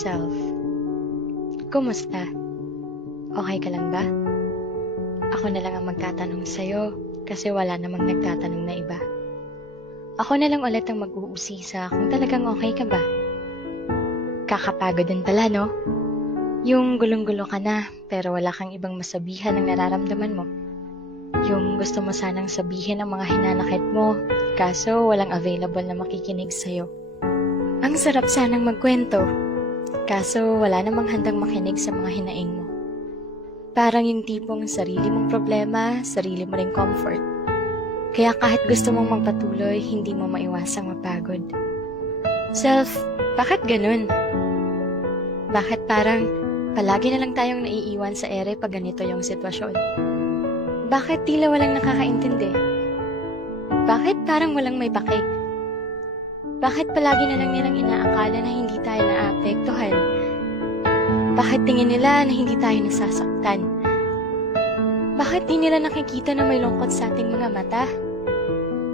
yourself. Kumusta? Okay ka lang ba? Ako na lang ang magtatanong sa'yo kasi wala namang nagtatanong na iba. Ako na lang ulit ang mag-uusisa kung talagang okay ka ba. Kakapagod din pala, no? Yung gulong-gulo ka na pero wala kang ibang masabihan ng nararamdaman mo. Yung gusto mo sanang sabihin ang mga hinanakit mo kaso walang available na makikinig sa'yo. Ang sarap sanang magkwento kaso wala namang handang makinig sa mga hinaing mo. Parang yung tipong sarili mong problema, sarili mo ring comfort. Kaya kahit gusto mong magpatuloy, hindi mo maiwasang mapagod. Self, bakit ganun? Bakit parang palagi na lang tayong naiiwan sa ere pag ganito yung sitwasyon? Bakit tila walang nakakaintindi? Bakit parang walang may pake? Bakit palagi na lang nilang inaakala na hindi tayo naapektuhan? Bakit tingin nila na hindi tayo nasasaktan? Bakit di nila nakikita na may lungkot sa ating mga mata?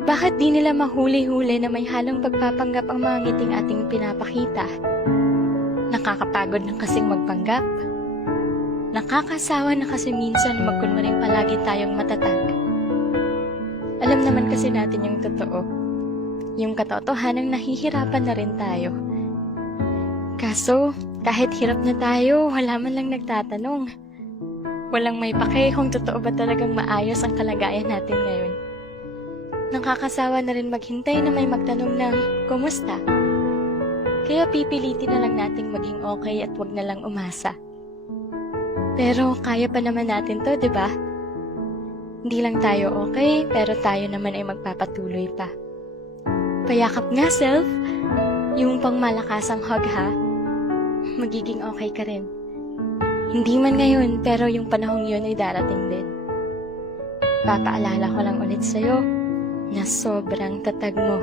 Bakit di nila mahuli-huli na may halong pagpapanggap ang mga ngiting ating pinapakita? Nakakapagod na kasing magpanggap. Nakakasawa na kasi minsan magkunwaring palagi tayong matatag. Alam naman kasi natin yung totoo. Yung katotohanang nahihirapan na rin tayo. Kaso, kahit hirap na tayo, wala man lang nagtatanong. Walang may pake kung totoo ba talagang maayos ang kalagayan natin ngayon. Nakakasawa na rin maghintay na may magtanong ng, kumusta? Kaya pipilitin na lang nating maging okay at wag na lang umasa. Pero kaya pa naman natin to, di ba? Hindi lang tayo okay, pero tayo naman ay magpapatuloy pa. Payakap nga, self. Yung pangmalakasang hug, ha? Magiging okay ka rin. Hindi man ngayon, pero yung panahong yun ay darating din. Papaalala ko lang ulit sa'yo na sobrang tatag mo.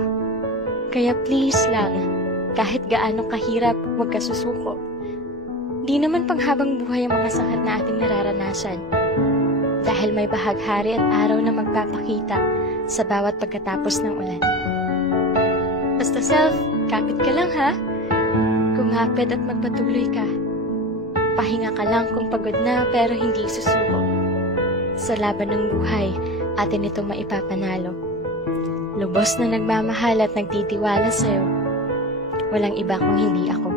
Kaya please lang, kahit gaano kahirap, huwag ka susuko. Di naman panghabang buhay ang mga sakit na ating nararanasan. Dahil may bahaghari at araw na magpapakita sa bawat pagkatapos ng ulan. Basta self, kapit ka lang ha. Kumapit at magpatuloy ka. Pahinga ka lang kung pagod na pero hindi susuko. Sa laban ng buhay, atin ito maipapanalo. Lubos na nagmamahal at nagtitiwala sa'yo. Walang iba kung hindi ako.